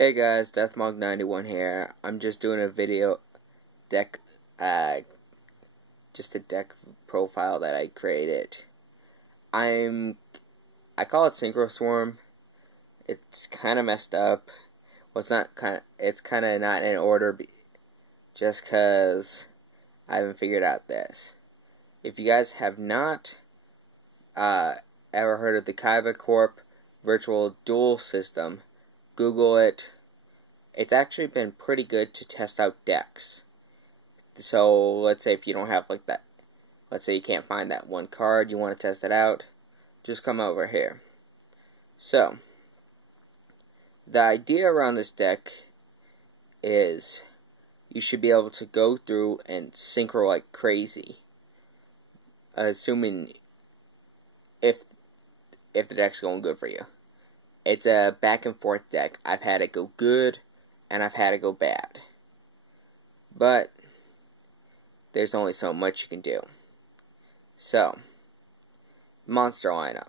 Hey guys, DeathMog91 here. I'm just doing a video deck, just a deck profile that I created. I call it Synchro Swarm. It's kind of messed up. Well, it's kind of not in order, just cause I haven't figured out this. If you guys have not ever heard of the Kaiba Corp Virtual Duel System, Google it. It's actually been pretty good to test out decks. So let's say if you don't have like that, let's say you can't find that one card, you want to test it out, just come over here. So the idea around this deck is you should be able to go through and synchro like crazy, assuming if the deck's going good for you. It's a back and forth deck. I've had it go good, and I've had it go bad. But there's only so much you can do. So, monster lineup.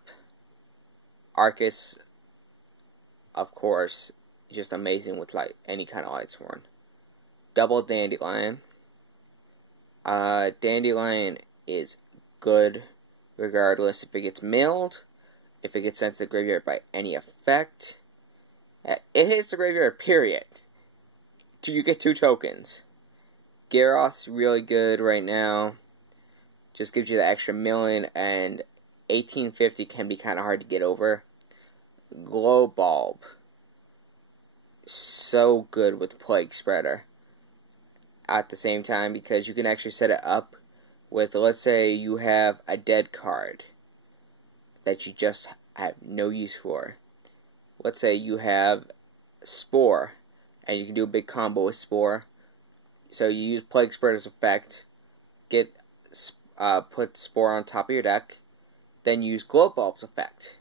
Arcus, of course, just amazing with like any kind of Lightsworn. Double Dandelion. Dandelion is good regardless if it gets milled, if it gets sent to the graveyard by any effect. It hits the graveyard, period. You get 2 tokens. Gyarath's really good right now. Just gives you the extra million, and 1850 can be kind of hard to get over. Glow Bulb. So good with Plague Spreader. At the same time, because you can actually set it up with, let's say you have a dead card that you just have no use for. Let's say you have Spore, and you can do a big combo with Spore. So you use Plague Spreader's effect, put Spore on top of your deck, then use Glow Bulb's effect.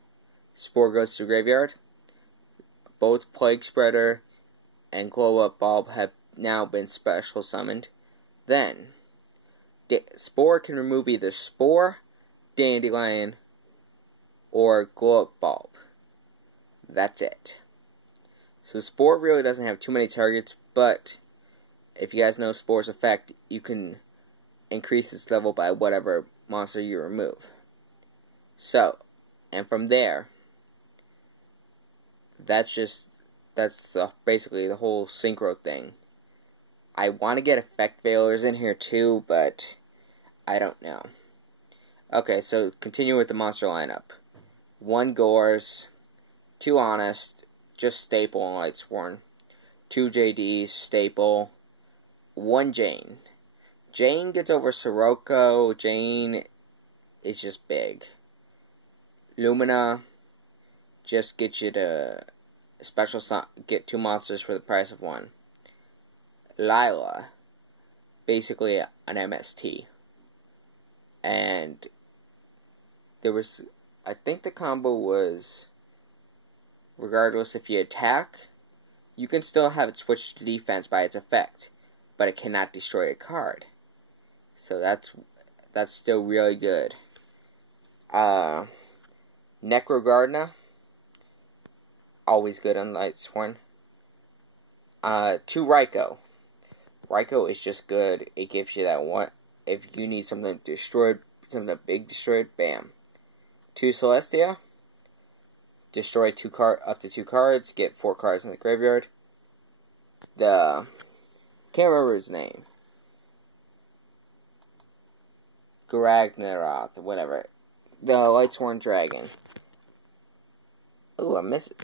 Spore goes to the graveyard. Both Plague Spreader and Glow Bulb have now been special summoned. Then Spore can remove either Spore, Dandelion, or Glow Bulb. That's it. So Spore really doesn't have too many targets, but if you guys know Spore's effect, you can increase its level by whatever monster you remove. So, and from there, that's basically the whole synchro thing. I want to get effect failures in here too, but I don't know. Okay, so continue with the monster lineup. 1 Gores, 2 Honest, just staple and Lightsworn. 2 JDs, staple. 1 Jane. Jane gets over Sirocco. Jane is just big. Lumina just gets you to get 2 monsters for the price of 1. Lila, basically an MST. And there was, I think the combo was, regardless if you attack, you can still have it switch to defense by its effect, but it cannot destroy a card. So that's still really good. Necrogardna, always good on Lightsworn. 2 Raikou. Raikou is just good. It gives you that one. If you need something destroyed, something big destroyed, bam. 2 Celestia. Destroy up to 2 cards. Get 4 cards in the graveyard. Can't remember his name. Gragnaroth, whatever. The Lightsworn Dragon. Ooh, I miss it.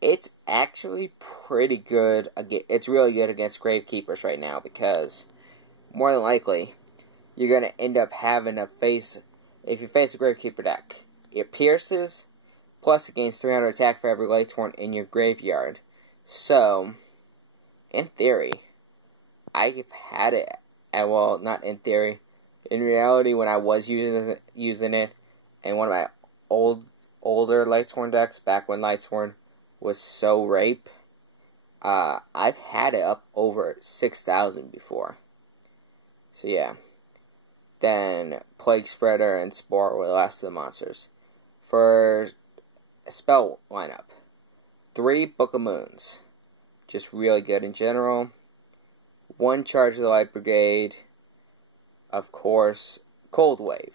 It's actually pretty good. It's really good against Gravekeepers right now, because more than likely you're going to end up having to face, if you face a Gravekeeper deck, it pierces, plus it gains 300 attack for every Lightsworn in your graveyard. So, in theory, I've had it, well, not in theory, in reality, when I was using it in one of my older Lightsworn decks, back when Lightsworn was so rape, I've had it up over 6,000 before. So yeah. Then Plague Spreader and Spore were the last of the monsters. For spell lineup, 3 Book of Moons. Just really good in general. 1 Charge of the Light Brigade. Of course, Cold Wave.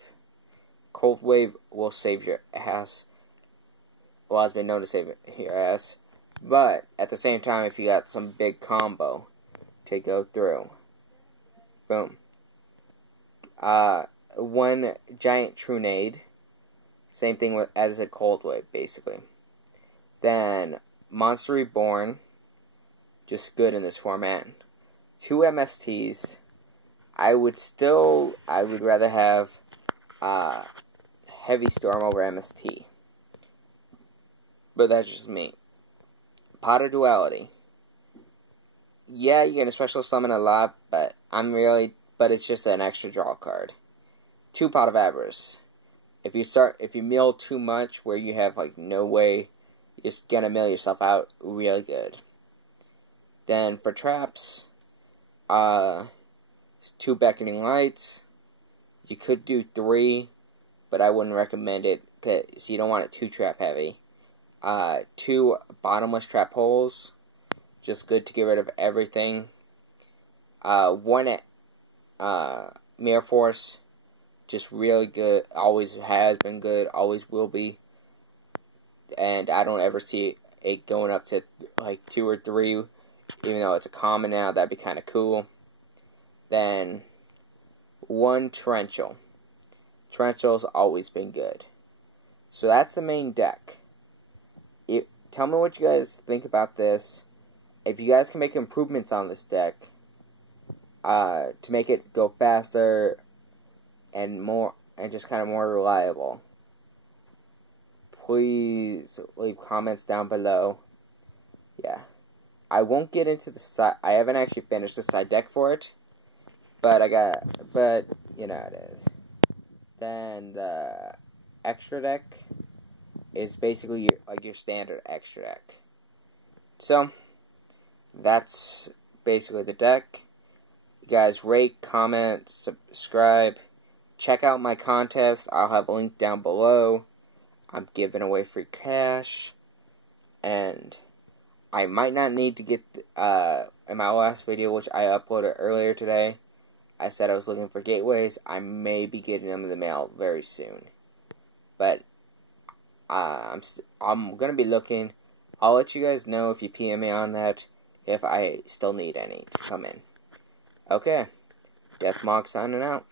Cold Wave will save your ass. Well, it's been known to save your ass. But, at the same time, if you got some big combo to go through. Boom. 1 Giant Trunade. Same thing as a Cold Wave, basically. Then, Monster Reborn. Just good in this format. 2 MSTs. I would rather have Heavy Storm over MST. But that's just me. Pot of Duality. Yeah, you can special summon a lot, but it's just an extra draw card. 2 Pot of Avarice. If you mill too much where you have like no way, you're just gonna mill yourself out really good. Then for traps, 2 Beckoning Lights. You could do 3, but I wouldn't recommend it because you don't want it too trap heavy. 2 Bottomless Trap Holes. Just good to get rid of everything. 1 Mirror Force. Just really good. Always has been good. Always will be. And I don't ever see it going up to like 2 or 3. Even though it's a common now, that'd be kind of cool. Then 1 Torrential. Torrential's always been good. So that's the main deck. Tell me what you guys think about this. If you guys can make improvements on this deck to make it go faster and just kind of more reliable, please leave comments down below. Yeah. I won't get into the side. I haven't actually finished the side deck for it, but you know how it is. Then the extra deck is basically your standard extra deck. So that's basically the deck. You guys rate, comment, subscribe. Check out my contest. I'll have a link down below. I'm giving away free cash, and I might not need to get, in my last video, which I uploaded earlier today, I said I was looking for gateways. I may be getting them in the mail very soon. But, I'm going to be looking. I'll let you guys know if you PM me on that, if I still need any to come in. Okay. Deathmog signing out.